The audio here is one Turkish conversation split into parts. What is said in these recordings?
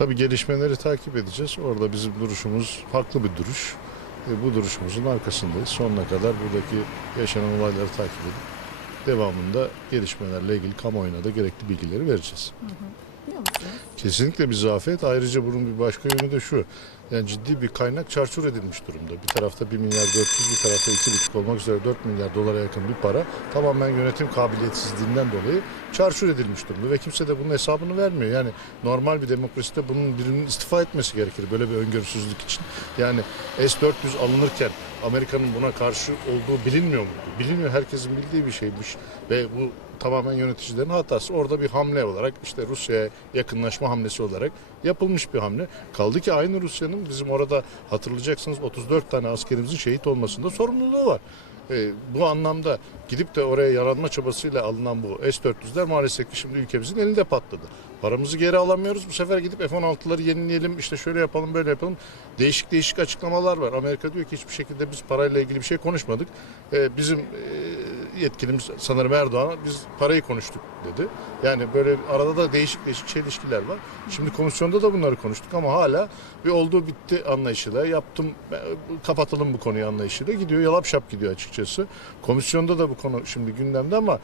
Tabii gelişmeleri takip edeceğiz. Orada bizim duruşumuz haklı bir duruş. E, bu duruşumuzun arkasındayız. Sonuna kadar buradaki yaşanan olayları takip edip devamında gelişmelerle ilgili kamuoyuna da gerekli bilgileri vereceğiz. Biliyor musunuz? Kesinlikle bir zafiyet. Ayrıca bunun bir başka yönü de şu. Yani ciddi bir kaynak çarçur edilmiş durumda. Bir tarafta 1 milyar 400, bir tarafta 2,5 olmak üzere 4 milyar dolara yakın bir para tamamen yönetim kabiliyetsizliğinden dolayı çarçur edilmiş durumda. Ve kimse de bunun hesabını vermiyor. Yani normal bir demokraside bunun birinin istifa etmesi gerekir böyle bir öngörüsüzlük için. Yani S-400 alınırken Amerika'nın buna karşı olduğu bilinmiyor mu? Biliniyor. Herkesin bildiği bir şeymiş. Ve bu tamamen yöneticilerin hatası. Orada bir hamle olarak işte Rusya'ya yakınlaşma hamlesi olarak yapılmış bir hamle. Kaldı ki aynı Rusya'nın bizim orada hatırlayacaksınız 34 tane askerimizin şehit olmasında sorumluluğu var. E, bu anlamda gidip de oraya yaranma çabasıyla alınan bu S-400'ler maalesef ki şimdi ülkemizin elinde patladı. Paramızı geri alamıyoruz. Bu sefer gidip F-16'ları yenileyelim, işte şöyle yapalım, böyle yapalım. Değişik değişik açıklamalar var. Amerika diyor ki hiçbir şekilde biz parayla ilgili bir şey konuşmadık. E, bizim e, yetkilimiz sanırım Erdoğan biz parayı konuştuk dedi. Yani böyle arada da değişik değişik çelişkiler var. Şimdi komisyonda da bunları konuştuk ama hala bir olduğu bitti anlayışıyla yaptım e, kapatalım bu konuyu anlayışıyla gidiyor yalap şap gidiyor açıkçası. Komisyonda da bu konu şimdi gündemde ama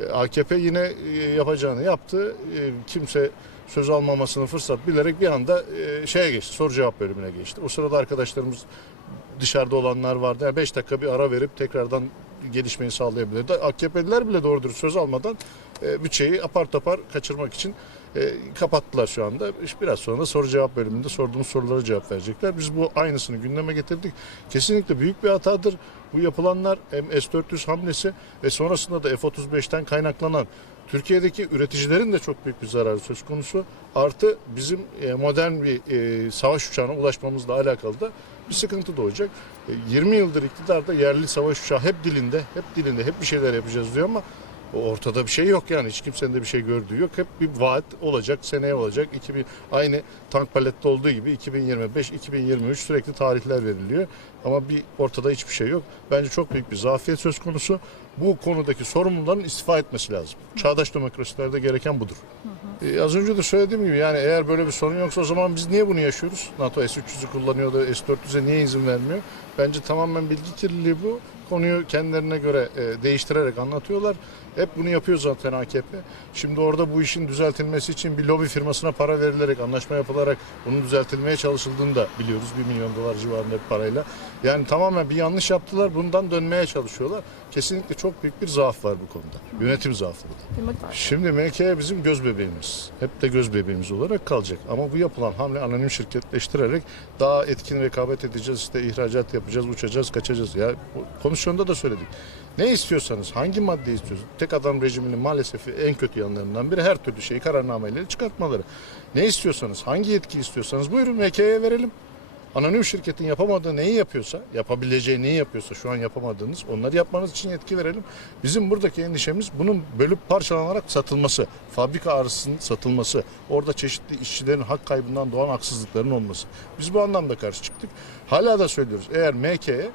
e, AKP yine e, yapacağını yaptı. Kimse söz almamasını fırsat bilerek bir anda şeye geçti. Soru cevap bölümüne geçti. O sırada arkadaşlarımız dışarıda olanlar vardı. Yani 5 dakika bir ara verip tekrardan gelişmeyi sağlayabilirdi. AKP'liler bile doğru dürüst söz almadan e, bütçeyi apar topar kaçırmak için e, kapattılar şu anda. İşte Biraz sonra da soru cevap bölümünde sorduğumuz sorulara cevap verecekler. Biz bu aynısını gündeme getirdik. Kesinlikle büyük bir hatadır. Bu yapılanlar hem S-400 hamlesi ve sonrasında da F-35'ten kaynaklanan Türkiye'deki üreticilerin de çok büyük bir zararı söz konusu. Artı bizim e, modern bir e, savaş uçağına ulaşmamızla alakalı da bir sıkıntı doğacak. E, 20 yıldır iktidarda yerli savaş uçağı hep dilinde, hep dilinde, hep bir şeyler yapacağız diyor ama ortada bir şey yok yani hiç kimsenin de bir şey gördüğü yok. Hep bir vaat olacak, seneye olacak. 2000 aynı tank palette olduğu gibi 2025, 2023 sürekli tarihler veriliyor. Ama bir ortada hiçbir şey yok. Bence çok büyük bir zafiyet söz konusu. Bu konudaki sorumluların istifa etmesi lazım. Çağdaş demokrasilerde gereken budur. Ee, az önce de söylediğim gibi yani eğer böyle bir sorun yoksa o zaman biz niye bunu yaşıyoruz? NATO S-300'ü kullanıyor da S-400'e niye izin vermiyor? Bence tamamen bilgi kirliliği bu. Konuyu kendilerine göre e, değiştirerek anlatıyorlar. Hep bunu yapıyor zaten AKP. Şimdi orada bu işin düzeltilmesi için bir lobi firmasına para verilerek, anlaşma yapılarak bunun düzeltilmeye çalışıldığını da biliyoruz. 1 milyon dolar civarında bir parayla. Yani tamamen bir yanlış yaptılar. Bundan dönmeye çalışıyorlar. Kesinlikle çok büyük bir zaaf var bu konuda. Yönetim zaafı. Bir. Şimdi MK bizim göz bebeğimiz. Hep de göz bebeğimiz olarak kalacak. Ama bu yapılan hamle anonim şirketleştirerek daha etkin rekabet edeceğiz. işte ihracat yapacağız, uçacağız, kaçacağız. Ya bu komisyonda da söyledik. Ne istiyorsanız, hangi madde istiyorsanız, tek adam rejiminin maalesef en kötü yanlarından biri her türlü şeyi kararnameyle çıkartmaları. Ne istiyorsanız, hangi yetki istiyorsanız buyurun MK'ye verelim. Anonim şirketin yapamadığı neyi yapıyorsa, yapabileceği neyi yapıyorsa şu an yapamadığınız onları yapmanız için yetki verelim. Bizim buradaki endişemiz bunun bölüp parçalanarak satılması, fabrika arasının satılması, orada çeşitli işçilerin hak kaybından doğan haksızlıkların olması. Biz bu anlamda karşı çıktık. Hala da söylüyoruz. Eğer MK'ye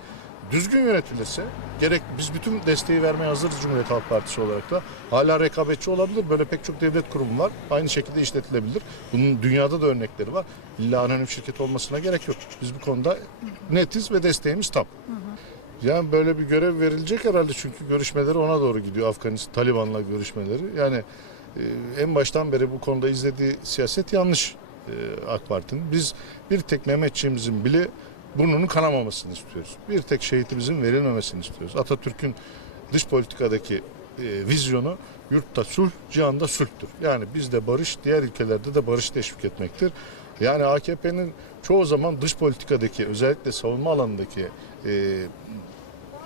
düzgün yönetilirse gerek biz bütün desteği vermeye hazırız Cumhuriyet Halk Partisi olarak da. Hala rekabetçi olabilir. Böyle pek çok devlet kurumu var. Aynı şekilde işletilebilir. Bunun dünyada da örnekleri var. İlla anonim şirket olmasına gerek yok. Biz bu konuda netiz ve desteğimiz tam. Yani böyle bir görev verilecek herhalde çünkü görüşmeleri ona doğru gidiyor Afganistan Taliban'la görüşmeleri. Yani e, en baştan beri bu konuda izlediği siyaset yanlış e, AK Parti'nin. Biz bir tek Mehmetçiğimizin bile burnunun kanamamasını istiyoruz. Bir tek şehitimizin verilmemesini istiyoruz. Atatürk'ün dış politikadaki e, vizyonu yurtta sulh, cihanda sulhtür. Yani bizde barış, diğer ülkelerde de barış teşvik etmektir. Yani AKP'nin çoğu zaman dış politikadaki özellikle savunma alanındaki e,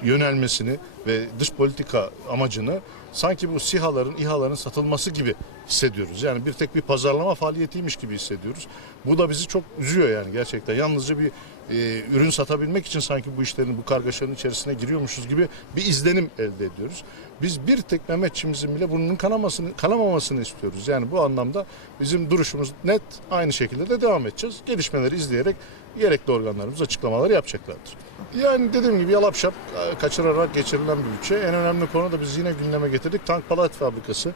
yönelmesini ve dış politika amacını sanki bu SİHA'ların, İHA'ların satılması gibi hissediyoruz. Yani bir tek bir pazarlama faaliyetiymiş gibi hissediyoruz. Bu da bizi çok üzüyor yani gerçekten. Yalnızca bir e, ürün satabilmek için sanki bu işlerin, bu kargaşanın içerisine giriyormuşuz gibi bir izlenim elde ediyoruz. Biz bir tek Mehmetçimizin bile burnunun kanamasını, kanamamasını istiyoruz. Yani bu anlamda bizim duruşumuz net aynı şekilde de devam edeceğiz. Gelişmeleri izleyerek gerekli organlarımız açıklamaları yapacaklardır. Yani dediğim gibi yalap şap e, kaçırarak geçirilen bir bütçe. En önemli konu da biz yine gündeme getirdik. Tank palet fabrikası.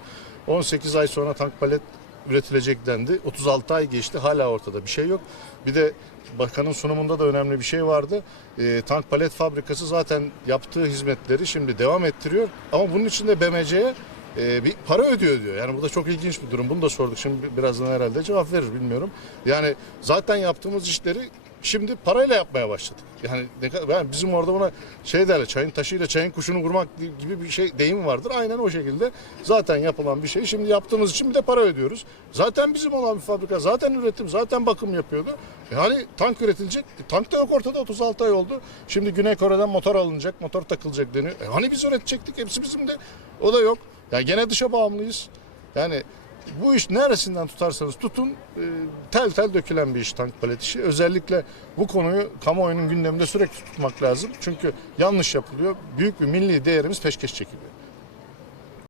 18 ay sonra tank palet üretilecek dendi. 36 ay geçti hala ortada bir şey yok. Bir de bakanın sunumunda da önemli bir şey vardı. Ee, tank palet fabrikası zaten yaptığı hizmetleri şimdi devam ettiriyor. Ama bunun için de BMC'ye e, bir para ödüyor diyor. Yani bu da çok ilginç bir durum. Bunu da sorduk. Şimdi birazdan herhalde cevap verir bilmiyorum. Yani zaten yaptığımız işleri şimdi parayla yapmaya başladık. Yani ne kadar, yani bizim orada buna şey derler çayın taşıyla çayın kuşunu vurmak gibi bir şey deyim vardır. Aynen o şekilde zaten yapılan bir şey. Şimdi yaptığımız için bir de para ödüyoruz. Zaten bizim olan bir fabrika, zaten üretim, zaten bakım yapıyordu. Yani tank üretilecek. E, tank da yok ortada 36 ay oldu. Şimdi Güney Kore'den motor alınacak, motor takılacak deniyor. E hani biz üretecektik hepsi bizim de. O da yok. Yani gene dışa bağımlıyız. Yani bu iş neresinden tutarsanız tutun e, tel tel dökülen bir iş tank palet işi. Özellikle bu konuyu kamuoyunun gündeminde sürekli tutmak lazım. Çünkü yanlış yapılıyor. Büyük bir milli değerimiz peşkeş çekiliyor.